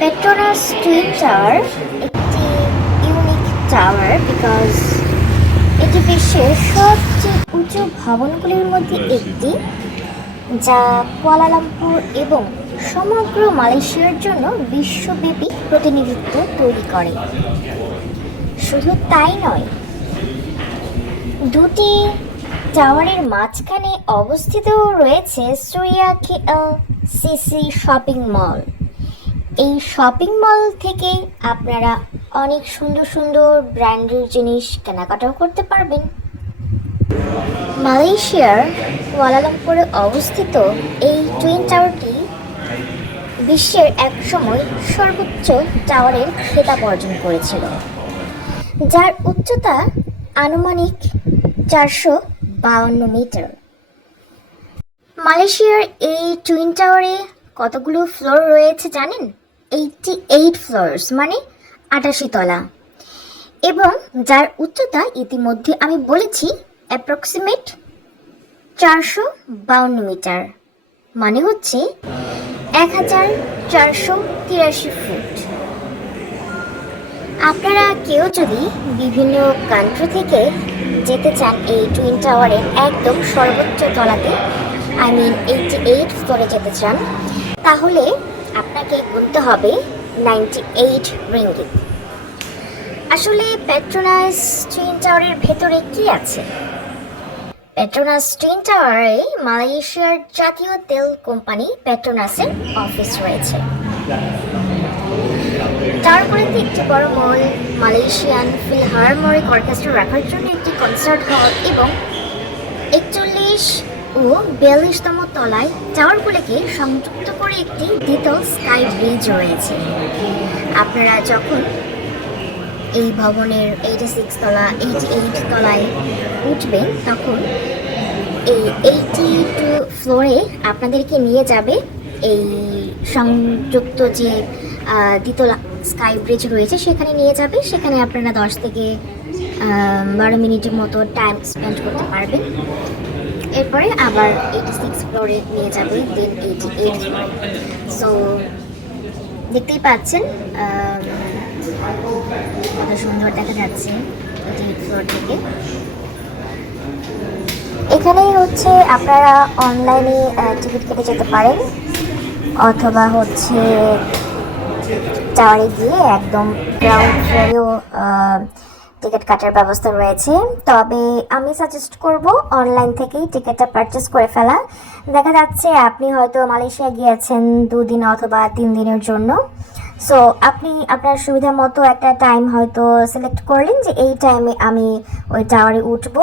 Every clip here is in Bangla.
পেট্রোনাস টুইন টাওয়ার একটি ইউনিক টাওয়ার বিকজ এটি বিশ্বের সবচেয়ে উঁচু ভবনগুলির মধ্যে একটি যা কুয়ালালামপুর এবং সমগ্র মালয়েশিয়ার জন্য বিশ্বব্যাপী প্রতিনিধিত্ব তৈরি করে। শুধু তাই নয় দুটি টাওয়ারের মাঝখানে অবস্থিত রয়েছে সুরিয়া সিসি শপিং মল এই শপিং মল থেকে আপনারা অনেক সুন্দর সুন্দর ব্র্যান্ডের জিনিস কেনাকাটাও করতে পারবেন। মালয়েশিয়ার কুয়ালালামপুরে অবস্থিত এই টুইন টাওয়ারটি বিশ্বের এক সময় সর্বোচ্চ টাওয়ারের খেতাব অর্জন করেছিল। যার উচ্চতা আনুমানিক চারশো বাউন্ন মিটার। মালয়েশিয়ার এই টুইন টাওয়ারে কতগুলো ফ্লোর রয়েছে জানেন? এইটটি এইট ফ্লোরস মানে আটাশি তলা। এবং যার উচ্চতা ইতিমধ্যে আমি বলেছি অ্যাপ্রক্সিমেট চারশো বাউন্ন মিটার মানে হচ্ছে এক হাজার চারশো তিরাশি ফুট। আপনারা কেউ যদি বিভিন্ন কান্ট্রি থেকে যেতে চান এই টুইন টাওয়ারের একদম সর্বোচ্চ তলাতে আই মিন এইটি এইট ফ্লোরে যেতে চান, তাহলে আপনাকে গুনতে হবে নাইনটি এইট রিঙ্গিত আসলে পেট্রোনাস টুইন টাওয়ারের ভেতরে কি আছে? পেট্রোনাস টুইন টাওয়ারে মালয়েশিয়ার জাতীয় তেল কোম্পানি পেট্রোনাসের অফিস রয়েছে। তারপরেতে একটি বড় মল মালয়েশিয়ান ফিলহারমোনিক অর্কেস্ট্রা রাখার জন্য একটি কনসার্ট হল এবং একচল্লিশ ও বিয়াল্লিশতম তলায় টাওয়ারগুলিকে সংযুক্ত করে একটি দ্বিতল স্কাই ব্রিজ রয়েছে। আপনারা যখন এই ভবনের এইটি সিক্স তলা এইটি এইট তলায় উঠবেন, তখন এই এইটি টু ফ্লোরে আপনাদেরকে নিয়ে যাবে এই সংযুক্ত যে দ্বিতলা স্কাই ব্রিজ রয়েছে, সেখানে নিয়ে যাবে। সেখানে আপনারা দশ থেকে বারো মিনিটের মতো টাইম স্পেন্ড করতে পারবেন। এরপরে আবার এইটি সিক্স ফ্লোরে নিয়ে যাবে দেন এইটি এইট সো দেখতেই পাচ্ছেন কত সুন্দর দেখা যাচ্ছে এইটি এইট ফ্লোর থেকে। এখানেই হচ্ছে আপনারা অনলাইনে টিকিট কেটে যেতে পারেন, অথবা হচ্ছে টাওয়ারে গিয়ে একদম গ্রাউন্ড ফ্লোরেও টিকিট কাটার ব্যবস্থা রয়েছে। তবে আমি সাজেস্ট করব অনলাইন থেকেই টিকিটটা পারচেস করে ফেলা। দেখা যাচ্ছে আপনি হয়তো মালয়েশিয়া গিয়েছেন দুদিন অথবা তিন দিনের জন্য। সো আপনি আপনার সুবিধা মতো একটা টাইম হয়তো সিলেক্ট করলেন যে এই টাইমে আমি ওই টাওয়ারে উঠবো।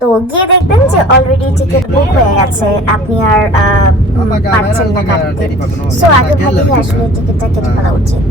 তো গিয়ে দেখবেন যে অলরেডি টিকিট বুক হয়ে গেছে। আপনি আর আহ, পাচ্ছেন না কাটতে। সো আগে ভাগেই আসলে টিকিটটা কেটে ফেলা উচিত।